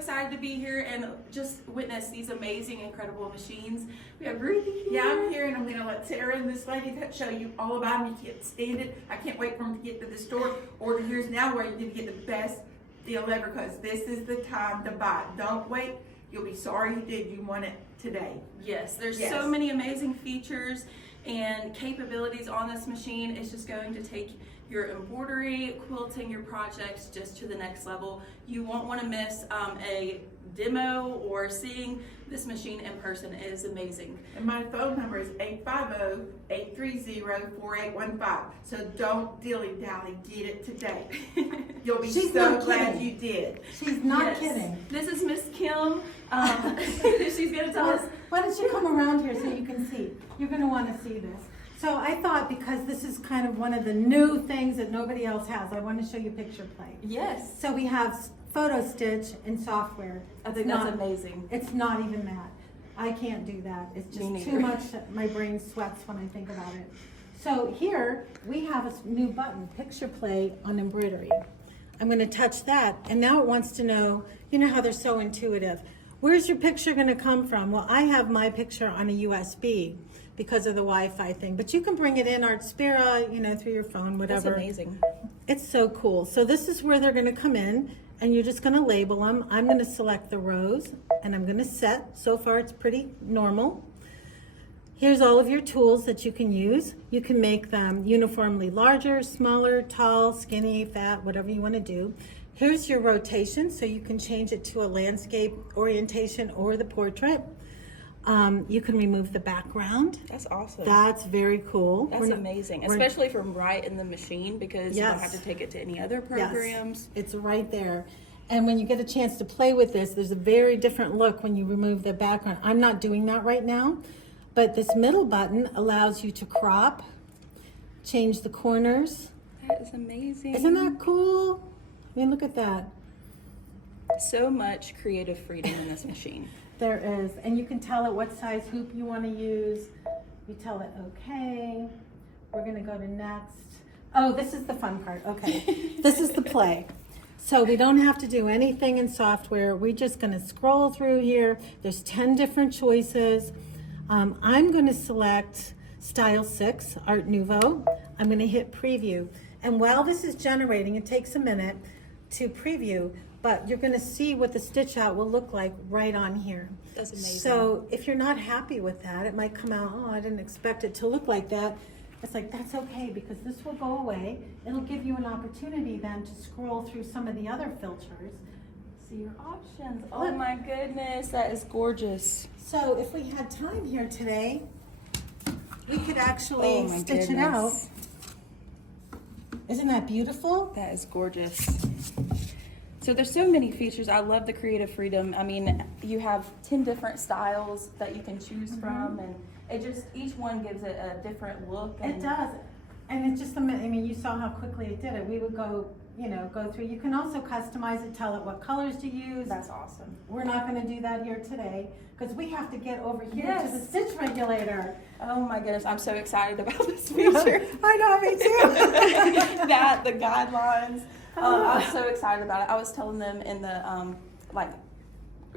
excited to be here and just witness these amazing, incredible machines. We have Ruthie here. Yeah, I'm here, and I'm going to let Sarah and this lady show you all about them. You can't stand it. I can't wait for them to get to the store. Order yours now where you're going to get the best deal ever, because this is the time to buy it. Don't wait. You'll be sorry you did. You want it today. Yes, there's so many amazing features and capabilities on this machine. It's just going to take your embroidery, quilting, your projects just to the next level. You won't want to miss a demo or seeing this machine in person. It is amazing. And my phone number is 850-830-4815. So don't dilly-dally, get it today. You'll be so glad you did. She's not kidding. This is Miss Kim. She's going to tell us. Why don't you come around here so you can see? You're going to want to see this. So I thought, because this is kind of one of the new things that nobody else has, I want to show you picture play. Yes. So we have photo stitch in software. I think that's amazing. It's not even that. I can't do that. It's just too much. My brain sweats when I think about it. So here we have a new button, picture play on embroidery. I'm going to touch that, and now it wants to know, you know how they're so intuitive. Where's your picture going to come from? Well, I have my picture on a USB because of the Wi-Fi thing, but you can bring it in Artspira, you know, through your phone, whatever. That's amazing. It's so cool. So this is where they're going to come in, and you're just going to label them. I'm going to select the rows, and I'm going to set. So far it's pretty normal. Here's all of your tools that you can use. You can make them uniformly larger, smaller, tall, skinny, fat, whatever you want to do. Here's your rotation, so you can change it to a landscape orientation or the portrait. You can remove the background. That's awesome. That's very cool. That's amazing, especially from right in the machine, because you don't have to take it to any other programs. Yes, it's right there. And when you get a chance to play with this, there's a very different look when you remove the background. I'm not doing that right now, but this middle button allows you to crop, change the corners. That is amazing. Isn't that cool? I mean, look at that. So much creative freedom in this machine. There is, and you can tell it what size hoop you want to use. You tell it, okay, we're gonna go to next. Oh, this is the fun part, okay. This is the play. So we don't have to do anything in software. We're just gonna scroll through here. There's 10 different choices. I'm gonna select Style 6, Art Nouveau. I'm gonna hit preview. And while this is generating, it takes a minute to preview, but you're going to see what the stitch out will look like right on here. That's amazing. So if you're not happy with that, it might come out, oh, I didn't expect it to look like that. It's like, that's okay, because this will go away. It'll give you an opportunity then to scroll through some of the other filters. See your options. Oh my goodness, that is gorgeous. So if we had time here today, we could actually stitch it out. Isn't that beautiful? That is gorgeous. So there's so many features. I love the creative freedom. I mean, you have 10 different styles that you can choose from, and it just, each one gives it a different look. And it does. And it's just, I mean, you saw how quickly it did it. We would go, you know, go through. You can also customize it, tell it what colors to use. That's awesome. We're not going to do that here today, because we have to get over here to the stitch regulator. Oh my goodness, I'm so excited about this feature. I know, me too. The guidelines. I'm so excited about it. I was telling them in the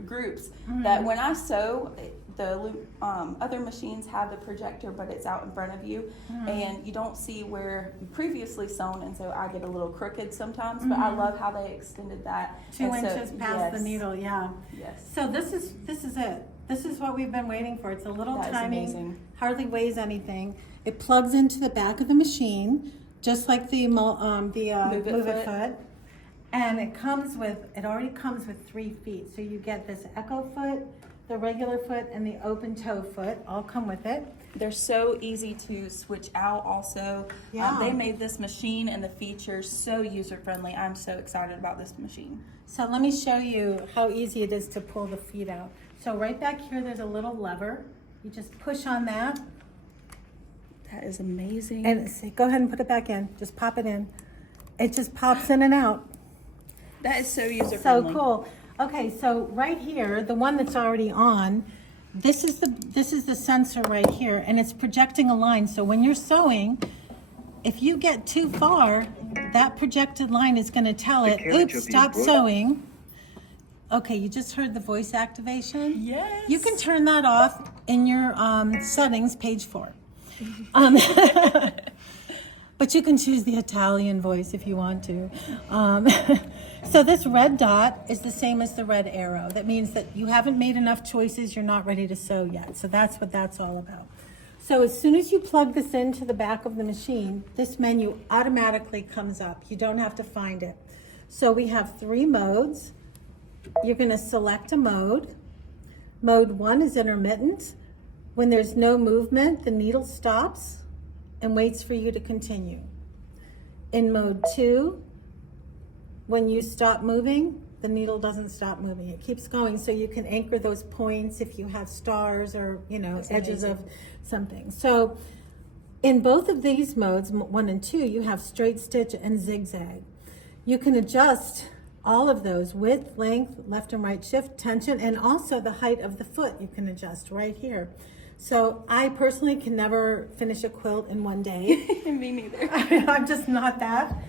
groups that when I sew, the other machines have the projector, but it's out in front of you, and you don't see where you previously sewn, and so I get a little crooked sometimes. But I love how they extended that 2 inches past the needle. Yeah. Yes. So this is it. This is what we've been waiting for. It's a little tiny, hardly weighs anything. It plugs into the back of the machine, just like the Move It Foot. And it already comes with 3 feet. So you get this Echo foot, the regular foot, and the open toe foot all come with it. They're so easy to switch out also. Yeah. They made this machine and the features so user-friendly. I'm so excited about this machine. So let me show you how easy it is to pull the feet out. So right back here, there's a little lever. You just push on that. That is amazing. And go ahead and put it back in. Just pop it in. It just pops in and out. That is so user-friendly. So cool. Okay, so right here, the one that's already on, this is the sensor right here, and it's projecting a line. So when you're sewing, if you get too far, that projected line is going to tell it, oops, stop sewing. Okay, you just heard the voice activation? Yes. You can turn that off in your settings, page 4. But you can choose the Italian voice if you want to. So this red dot is the same as the red arrow. That means that you haven't made enough choices, you're not ready to sew yet. So that's what that's all about. So as soon as you plug this into the back of the machine, this menu automatically comes up. You don't have to find it. So we have 3 modes. You're going to select a mode. Mode 1 is intermittent. When there's no movement, the needle stops and waits for you to continue. In mode 2, when you stop moving, the needle doesn't stop moving. It keeps going, so you can anchor those points if you have stars or, edges of something. So in both of these modes, 1 and 2, you have straight stitch and zigzag. You can adjust all of those: width, length, left and right shift, tension, and also the height of the foot you can adjust right here. So I personally can never finish a quilt in one day. Me neither. I'm just not that.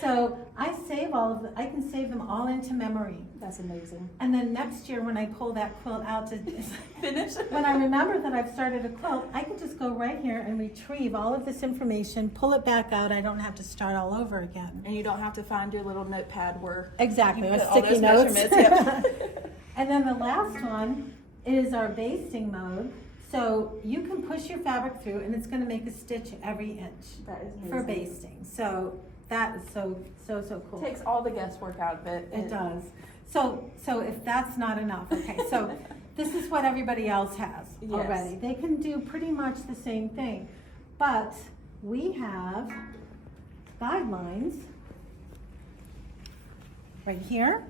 So I save I can save them all into memory. That's amazing. And then next year when I pull that quilt out to Finish. when I remember that I've started a quilt, I can just go right here and retrieve all of this information, pull it back out. I don't have to start all over again. And you don't have to find your little notepad where Exactly, you or put all sticky those notes. measurements. Yep. And then the last one is our basting mode. So you can push your fabric through and it's going to make a stitch every inch That is amazing. for basting. So that is so cool. Takes all the guesswork out of it. It does. So if that's not enough, okay, so this is what everybody else has already. They can do pretty much the same thing, but we have guidelines right here.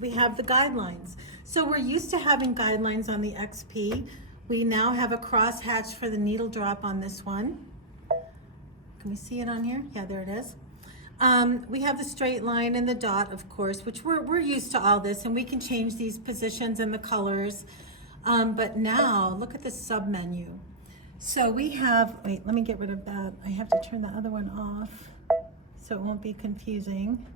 We have the guidelines. So we're used to having guidelines on the XP. We now have a cross hatch for the needle drop on this one. Can we see it on here? Yeah, there it is. We have the straight line and the dot, of course, which we're used to all this, and we can change these positions and the colors. But now, look at the sub menu. So we have, wait, let me get rid of that. I have to turn the other one off so it won't be confusing.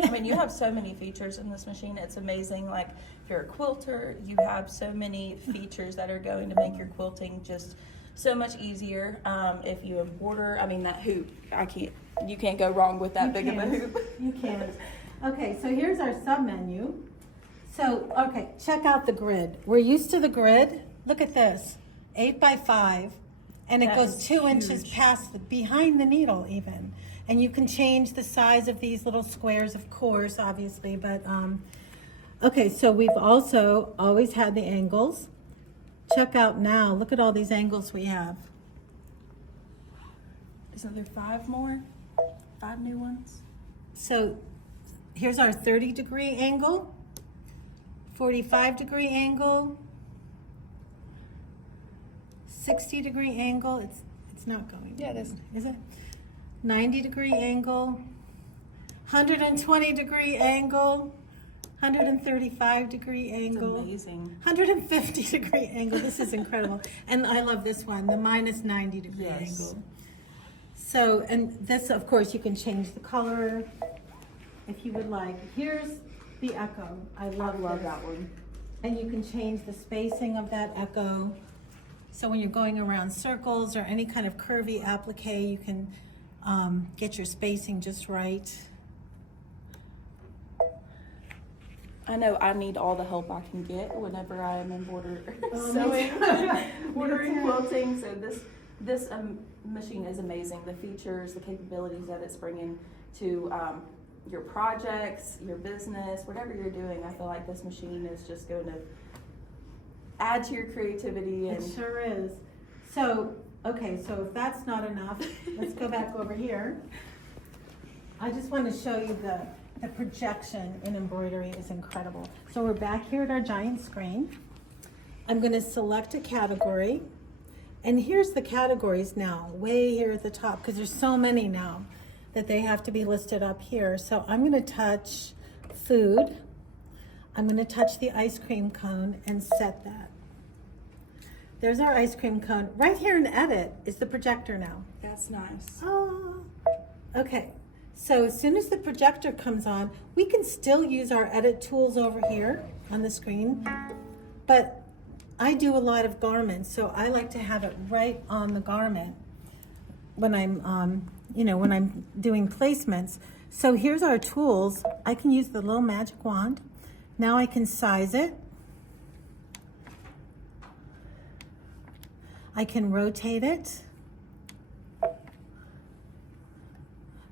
I mean, you have so many features in this machine. It's amazing. Like, if you're a quilter, you have so many features that are going to make your quilting just so much easier. If you embroider, I mean, that hoop, you can't go wrong with that big of a hoop. You can't. Okay, so here's our sub menu. So, okay, check out the grid. We're used to the grid. Look at this, 8 by 5, and it That goes is 2 inches huge. past behind the needle even. And you can change the size of these little squares, of course, obviously, but okay, so we've also always had the angles. Check out now, look at all these angles we have. Isn't there 5 more? 5 new ones? So here's our 30-degree angle, 45-degree angle, 60-degree angle. It's not going. Yeah, it is. Is it? 90-degree angle, 120-degree angle, 135-degree angle. It's amazing. 150-degree angle. This is incredible. And I love this one, the minus 90-degree Yes. angle. So, and this, of course, you can change the color if you would like. Here's the echo. I love that one. And you can change the spacing of that echo. So when you're going around circles or any kind of curvy applique, you can get your spacing just right. I know I need all the help I can get whenever I am embroidering, Oh, sewing, me ordering, too. quilting. So this machine is amazing. The features, the capabilities that it's bringing to your projects, your business, whatever you're doing. I feel like this machine is just going to add to your creativity. And It sure is. So, okay, so if that's not enough, let's go back over here. I just want to show you the projection in embroidery is incredible. So we're back here at our giant screen. I'm going to select a category. And here's the categories now, way here at the top, because there's so many now that they have to be listed up here. So I'm going to touch food. I'm going to touch the ice cream cone and set that. There's our ice cream cone. Right here in edit is the projector now. that's nice. Oh, okay. So as soon as the projector comes on, we can still use our edit tools over here on the screen, but I do a lot of garments, so I like to have it right on the garment when I'm, when I'm doing placements. So here's our tools. I can use the little magic wand. Now I can size it. I can rotate it.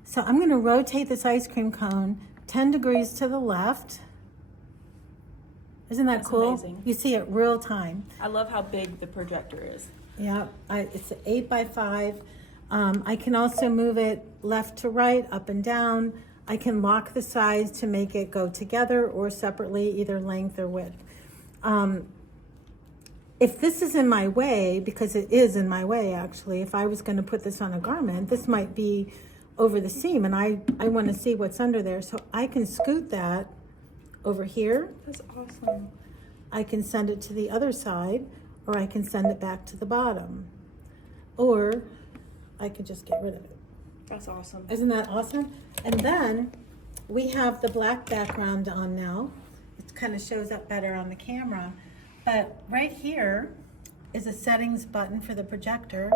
So I'm going to rotate this ice cream cone 10 degrees to the left. Isn't that That's cool? amazing. You see it real time. I love how big the projector is. Yeah, it's 8x5. I can also move it left to right, up and down. I can lock the sides to make it go together or separately, either length or width. If this is in my way, because it is in my way actually, if I was going to put this on a garment, this might be over the seam, and I want to see what's under there. So I can scoot that over here. That's awesome. I can send it to the other side, or I can send it back to the bottom, or I could just get rid of it. That's awesome. Isn't that awesome? And then we have the black background on now. It kind of shows up better on the camera. But right here is a settings button for the projector.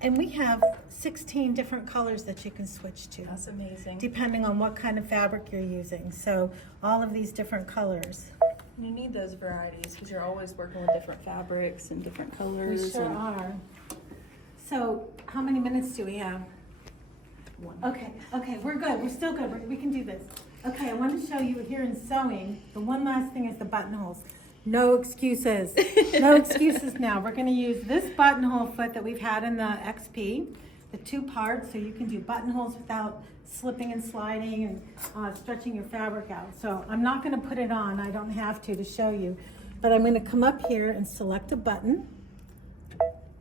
And we have 16 different colors that you can switch to. That's amazing. Depending on what kind of fabric you're using. So all of these different colors. You need those varieties because you're always working with different fabrics and different colors. We sure are. So how many minutes do we have? 1. Okay, we're good. We're still good. We can do this. Okay, I want to show you here in sewing. The one last thing is the buttonholes. No excuses. No excuses now. We're going to use this buttonhole foot that we've had in the XP, the 2 parts, so you can do buttonholes without slipping and sliding and stretching your fabric out. So I'm not going to put it on. I don't have to show you. But I'm going to come up here and select a button.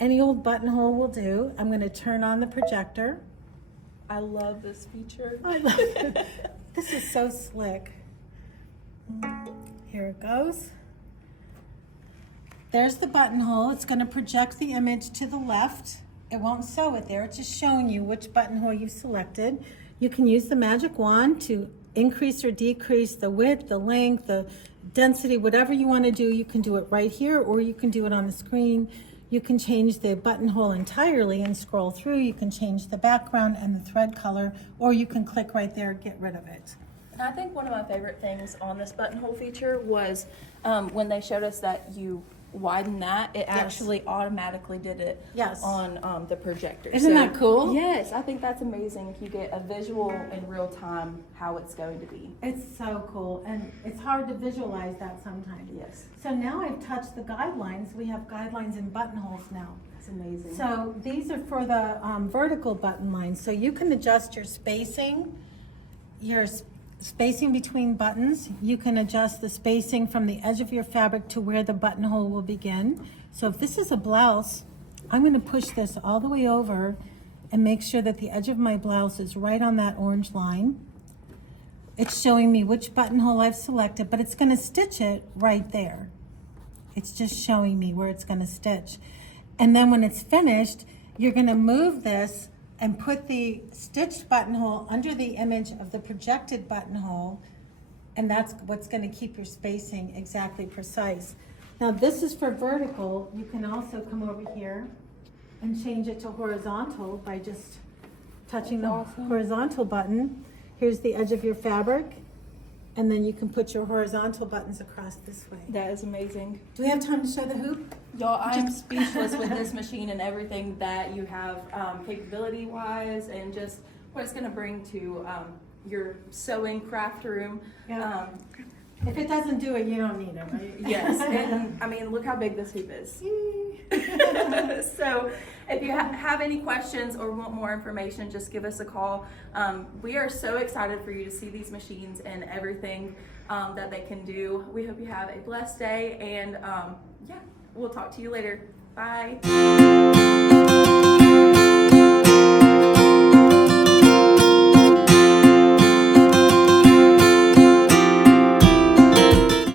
Any old buttonhole will do. I'm going to turn on the projector. I love this feature. I love it. This is so slick. Here it goes. There's the buttonhole. It's going to project the image to the left. It won't sew it there. It's just showing you which buttonhole you've selected. You can use the magic wand to increase or decrease the width, the length, the density, whatever you want to do. You can do it right here, or you can do it on the screen. You can change the buttonhole entirely and scroll through. You can change the background and the thread color, or you can click right there and get rid of it. I think one of my favorite things on this buttonhole feature was when they showed us that you widen that, it actually automatically did it on the projector. Isn't that cool? Yes, I think that's amazing. You get a visual in real time how it's going to be. It's so cool, and it's hard to visualize that sometimes. Yes. So now I've touched the guidelines. We have guidelines in buttonholes now. It's amazing. So these are for the vertical button lines. So you can adjust your spacing between buttons. You can adjust the spacing from the edge of your fabric to where the buttonhole will begin. So if this is a blouse, I'm going to push this all the way over and make sure that the edge of my blouse is right on that orange line. It's showing me which buttonhole I've selected, but it's going to stitch it right there. It's just showing me where it's going to stitch. And then when it's finished, you're going to move this and put the stitched buttonhole under the image of the projected buttonhole, and that's what's going to keep your spacing exactly precise. Now this is for vertical. You can also come over here and change it to horizontal by just touching the horizontal button. Here's the edge of your fabric, and then you can put your horizontal buttons across this way. That is amazing. Do we have time to show the hoop? Y'all, I'm speechless with this machine and everything that you have capability-wise and just what it's going to bring to your sewing craft room. Yeah. If it doesn't do it, you don't need it, right? Yes, and I mean, look how big this hoop is. So if you have any questions or want more information, just give us a call. We are so excited for you to see these machines and everything that they can do. We hope you have a blessed day, and yeah, we'll talk to you later. Bye.